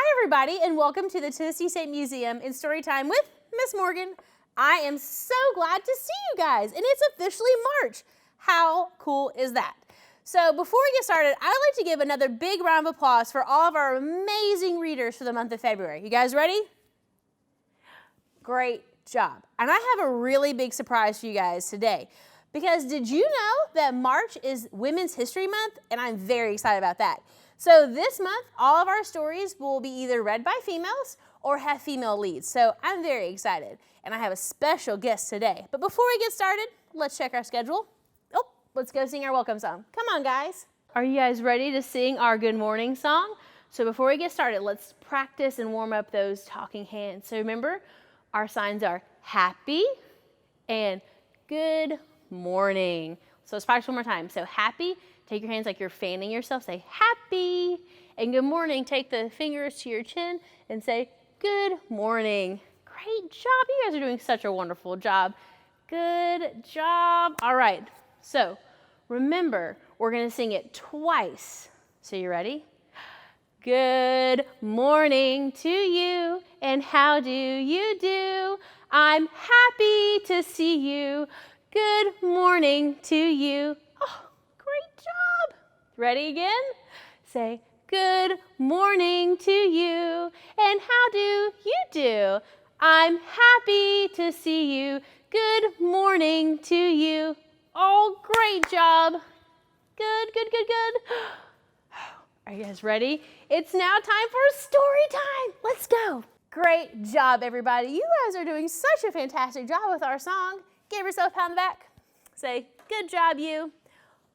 Hi everybody, and welcome to the Tennessee State Museum in Storytime with Miss Morgan. I am so glad to see you guys, and it's officially March. How cool is that? So before we get started, I'd like to give another big round of applause for all of our amazing readers for the month of February. You guys ready? Great job. And I have a really big surprise for you guys today. Because did you know that March is Women's History Month? And I'm very excited about that. So this month, all of our stories will be either read by females or have female leads. So I'm very excited. And I have a special guest today. But before we get started, let's check our schedule. Oh, let's go sing our welcome song. Come on, guys. Are you guys ready to sing our good morning song? So before we get started, let's practice and warm up those talking hands. So remember, our signs are happy and good morning. So let's practice one more time. So happy, take your hands like you're fanning yourself, say happy. And good morning, take the fingers to your chin and say good morning. Great job, you guys are doing such a wonderful job. Good job. All right, so remember, we're gonna sing it twice. So you ready? Good morning to you, and how do you do? I'm happy to see you. Good morning to you. Oh, great job. Ready again? Say, good morning to you, and how do you do? I'm happy to see you. Good morning to you. Oh, great job. Good, good, good, good. Are you guys ready? It's now time for story time. Let's go. Great job, everybody. You guys are doing such a fantastic job with our song. Give yourself a pat on the back. Say, good job, you.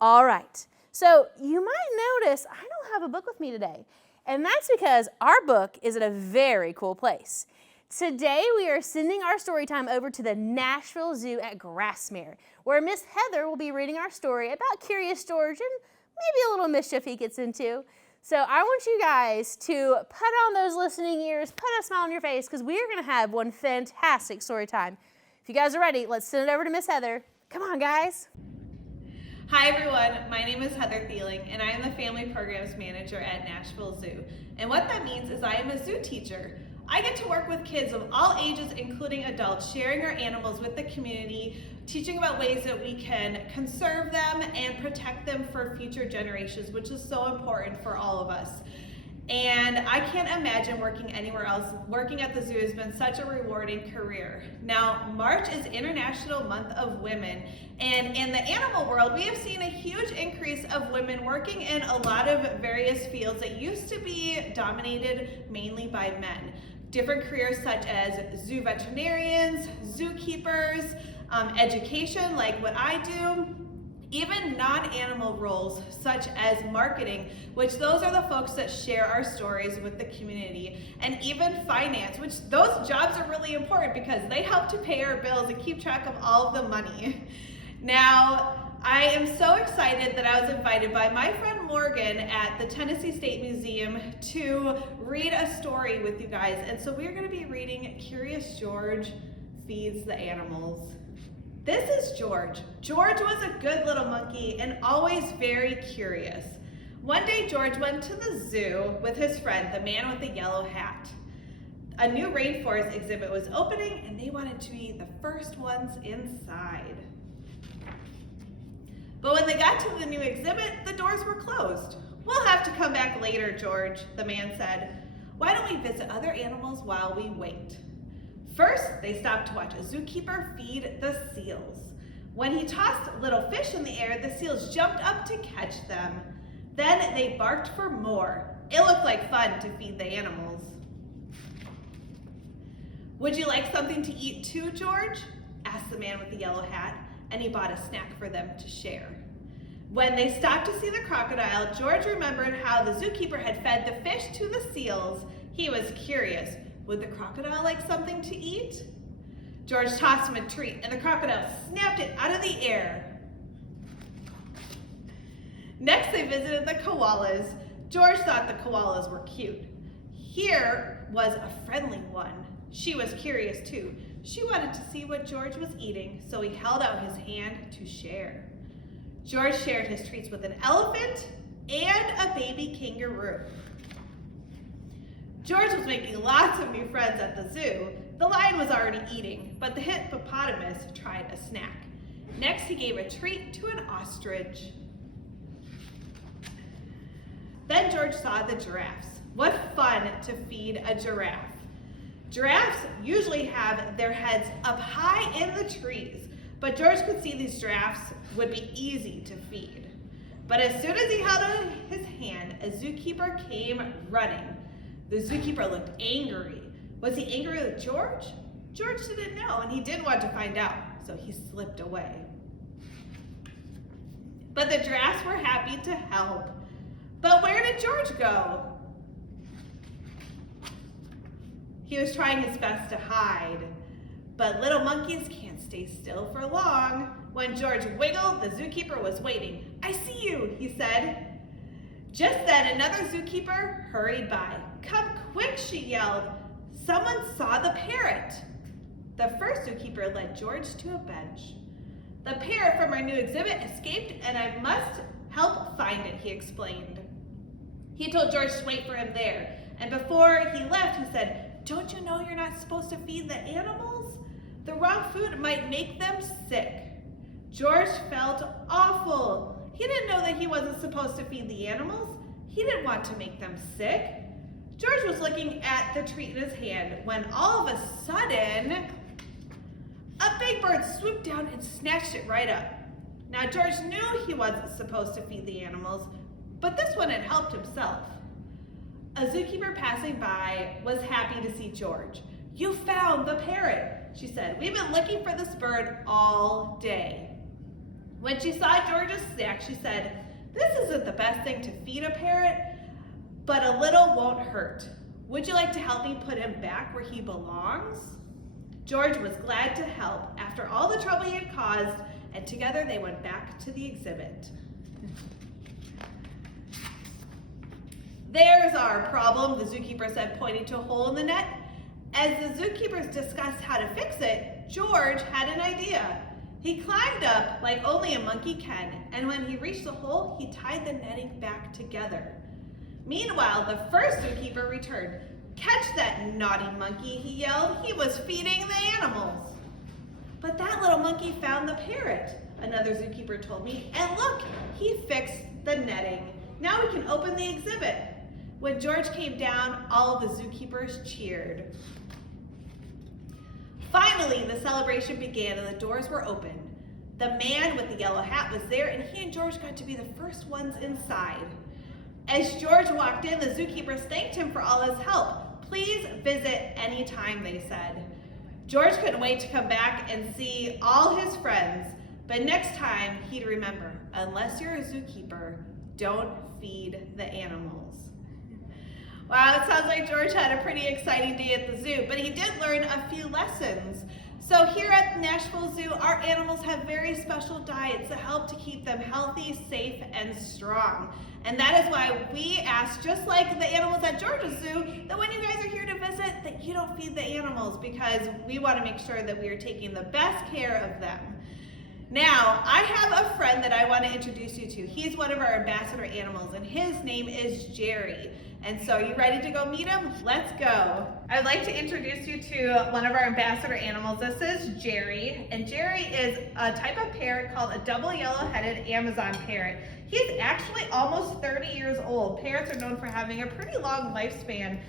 All right. So you might notice I don't have a book with me today. And that's because our book is at a very cool place. Today we are sending our story time over to the Nashville Zoo at Grassmere, where Miss Heather will be reading our story about Curious George and maybe a little mischief he gets into. So I want you guys to put on those listening ears, put a smile on your face, because we are going to have one fantastic story time. If you guys are ready, let's send it over to Miss Heather. Come on, guys. Hi everyone, my name is Heather Thieling, and I am the Family Programs Manager at Nashville Zoo. And what that means is I am a zoo teacher. I get to work with kids of all ages, including adults, sharing our animals with the community, teaching about ways that we can conserve them and protect them for future generations, which is so important for all of us. And I can't imagine working anywhere else. Working at the zoo has been such a rewarding career. Now, March is International Month of Women, and in the animal world, we have seen a huge increase of women working in a lot of various fields that used to be dominated mainly by men. Different careers such as zoo veterinarians, zookeepers, education like what I do, even non-animal roles such as marketing, which those are the folks that share our stories with the community, and even finance, which those jobs are really important because they help to pay our bills and keep track of all of the money. Now, I am so excited that I was invited by my friend Morgan at the Tennessee State Museum to read a story with you guys. And so we're going to be reading Curious George Feeds the Animals. This is George. George was a good little monkey and always very curious. One day George went to the zoo with his friend, the man with the yellow hat. A new rainforest exhibit was opening and they wanted to be the first ones inside. But when they got to the new exhibit, the doors were closed. We'll have to come back later, George, the man said. Why don't we visit other animals while we wait? First, they stopped to watch a zookeeper feed the seals. When he tossed little fish in the air, the seals jumped up to catch them. Then they barked for more. It looked like fun to feed the animals. Would you like something to eat too, George? Asked the man with the yellow hat, and he bought a snack for them to share. When they stopped to see the crocodile, George remembered how the zookeeper had fed the fish to the seals. He was curious. Would the crocodile like something to eat? George tossed him a treat, and the crocodile snapped it out of the air. Next, they visited the koalas. George thought the koalas were cute. Here was a friendly one. She was curious too. She wanted to see what George was eating, so he held out his hand to share. George shared his treats with an elephant and a baby kangaroo. George was making lots of new friends at the zoo. The lion was already eating, but the hippopotamus tried a snack. Next, he gave a treat to an ostrich. Then George saw the giraffes. What fun to feed a giraffe. Giraffes usually have their heads up high in the trees, but George could see these giraffes would be easy to feed. But as soon as he held out his hand, a zookeeper came running. The zookeeper looked angry. Was he angry with George? George didn't know, and he didn't want to find out, so he slipped away. But the giraffes were happy to help. But where did George go? He was trying his best to hide. But little monkeys can't stay still for long. When George wiggled, the zookeeper was waiting. "I see you," he said. Just then, another zookeeper hurried by. "Come quick," she yelled. "Someone saw the parrot." The first zookeeper led George to a bench. "The parrot from our new exhibit escaped, and I must help find it," he explained. He told George to wait for him there. And before he left, he said, "Don't you know you're not supposed to feed the animals? The wrong food might make them sick." George felt awful. He didn't know that he wasn't supposed to feed the animals. He didn't want to make them sick. George was looking at the treat in his hand when all of a sudden, a big bird swooped down and snatched it right up. Now George knew he wasn't supposed to feed the animals, but this one had helped himself. A zookeeper passing by was happy to see George. "You found the parrot," she said. "We've been looking for this bird all day." When she saw George's snack, she said, "This isn't the best thing to feed a parrot, but a little won't hurt. Would you like to help me put him back where he belongs?" George was glad to help after all the trouble he had caused, and together they went back to the exhibit. "There's our problem," the zookeeper said, pointing to a hole in the net. As the zookeepers discussed how to fix it, George had an idea. He climbed up like only a monkey can, and when he reached the hole, he tied the netting back together. Meanwhile, the first zookeeper returned. "Catch that naughty monkey," he yelled. "He was feeding the animals." "But that little monkey found the parrot," another zookeeper told me, "and look, he fixed the netting. Now we can open the exhibit." When George came down, all of the zookeepers cheered. Finally, the celebration began and the doors were open. The man with the yellow hat was there, and he and George got to be the first ones inside. As George walked in, the zookeepers thanked him for all his help. "Please visit anytime," they said. George couldn't wait to come back and see all his friends, but next time he'd remember, unless you're a zookeeper, don't feed the animals. Wow, it sounds like George had a pretty exciting day at the zoo, but he did learn a few lessons. So here at the Nashville Zoo, our animals have very special diets that help to keep them healthy, safe, and strong. And that is why we ask, just like the animals at Georgia's Zoo, that when you guys are here to visit, that you don't feed the animals, because we want to make sure that we are taking the best care of them. Now, I have a friend that I want to introduce you to. He's one of our ambassador animals, and his name is Jerry. And so, you ready to go meet him? Let's go. I'd like to introduce you to one of our ambassador animals. This is Jerry, and Jerry is a type of parrot called a double yellow-headed Amazon parrot. He's actually almost 30 years old. Parrots are known for having a pretty long lifespan.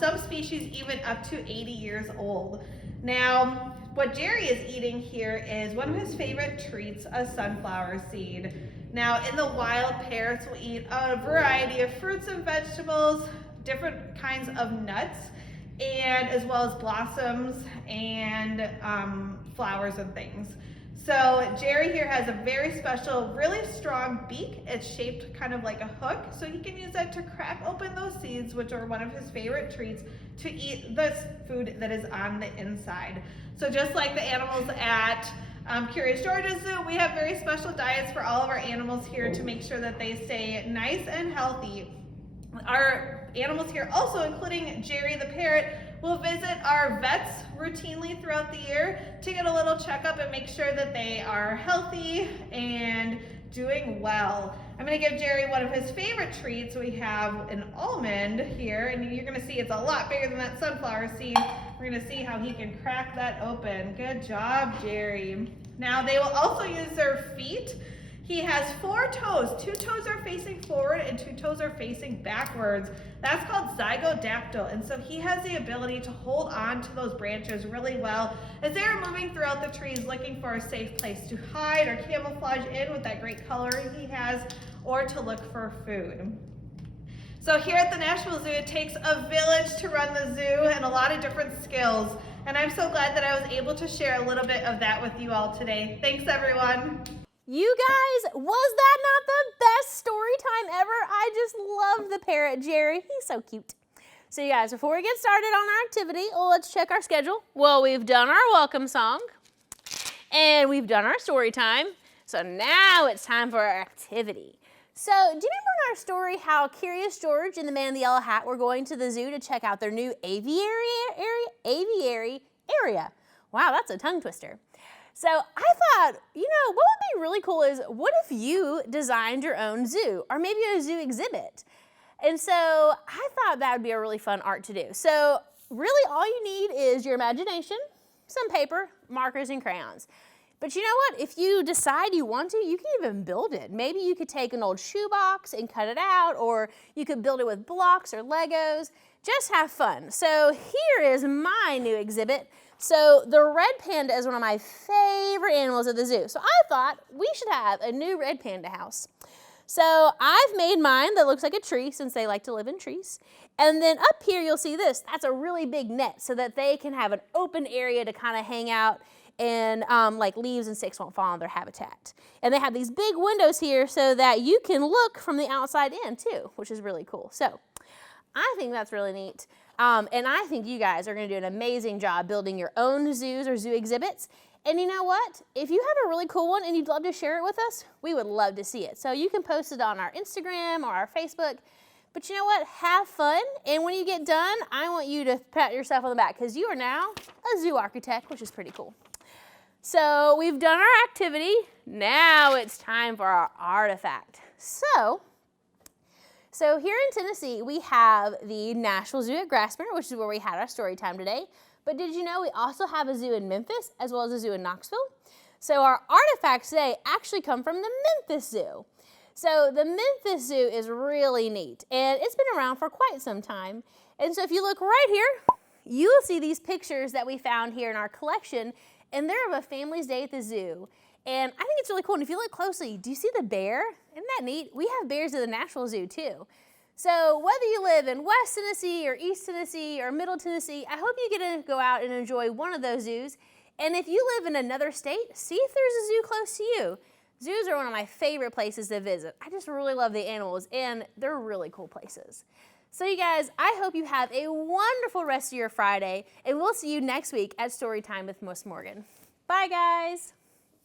Some species even up to 80 years old. Now, what Jerry is eating here is one of his favorite treats, a sunflower seed. Now, in the wild, parrots will eat a variety of fruits and vegetables, different kinds of nuts, and as well as blossoms and flowers and things. So Jerry here has a very special, really strong beak. It's shaped kind of like a hook, so he can use that to crack open those seeds, which are one of his favorite treats, to eat this food that is on the inside. So just like the animals at Curious Georgia Zoo, we have very special diets for all of our animals here to make sure that they stay nice and healthy. Our animals here, also including Jerry the parrot, will visit our vets routinely throughout the year to get a little checkup and make sure that they are healthy and doing well. I'm gonna give Jerry one of his favorite treats. We have an almond here, and you're gonna see it's a lot bigger than that sunflower seed. We're gonna see how he can crack that open. Good job, Jerry. Now they will also use their feet. He has 4 toes. 2 toes are facing forward and 2 toes are facing backwards. That's called zygodactyl. And so he has the ability to hold on to those branches really well as they're moving throughout the trees looking for a safe place to hide or camouflage in with that great coloring he has, or to look for food. So here at the Nashville Zoo, it takes a village to run the zoo and a lot of different skills. And I'm so glad that I was able to share a little bit of that with you all today. Thanks, everyone. You guys, was that not the best story time ever? I just love the parrot, Jerry. He's so cute. So you guys, before we get started on our activity, let's check our schedule. Well, we've done our welcome song and we've done our story time. So now it's time for our activity. So do you remember in our story how Curious George and the man in the yellow hat were going to the zoo to check out their new aviary area? Wow, that's a tongue twister. So I thought, what would be really cool is, what if you designed your own zoo or maybe a zoo exhibit? And so I thought that would be a really fun art to do. So really all you need is your imagination, some paper, markers, and crayons. But you know what? If you decide you want to, you can even build it. Maybe you could take an old shoebox and cut it out, or you could build it with blocks or Legos. Just have fun. So here is my new exhibit. So the red panda is one of my favorite animals at the zoo. So I thought we should have a new red panda house. So I've made mine that looks like a tree, since they like to live in trees. And then up here you'll see this. That's a really big net so that they can have an open area to kind of hang out, and like leaves and sticks won't fall on their habitat. And they have these big windows here so that you can look from the outside in too, which is really cool. So I think that's really neat. And I think you guys are going to do an amazing job building your own zoos or zoo exhibits. And you know what? If you have a really cool one and you'd love to share it with us, we would love to see it. So you can post it on our Instagram or our Facebook. But you know what? Have fun. And when you get done, I want you to pat yourself on the back, because you are now a zoo architect, which is pretty cool. So we've done our activity. Now it's time for our artifact. So here in Tennessee, we have the Nashville Zoo at Grassmere, which is where we had our story time today. But did you know we also have a zoo in Memphis as well as a zoo in Knoxville? So our artifacts today actually come from the Memphis Zoo. So the Memphis Zoo is really neat, and it's been around for quite some time. And so if you look right here, you'll see these pictures that we found here in our collection, and they're of a family's day at the zoo. And I think it's really cool. And if you look closely, do you see the bear? Isn't that neat? We have bears at the Nashville Zoo too. So whether you live in West Tennessee or East Tennessee or Middle Tennessee, I hope you get to go out and enjoy one of those zoos. And if you live in another state, see if there's a zoo close to you. Zoos are one of my favorite places to visit. I just really love the animals, and they're really cool places. So you guys, I hope you have a wonderful rest of your Friday, and we'll see you next week at Storytime with Miss Morgan. Bye guys.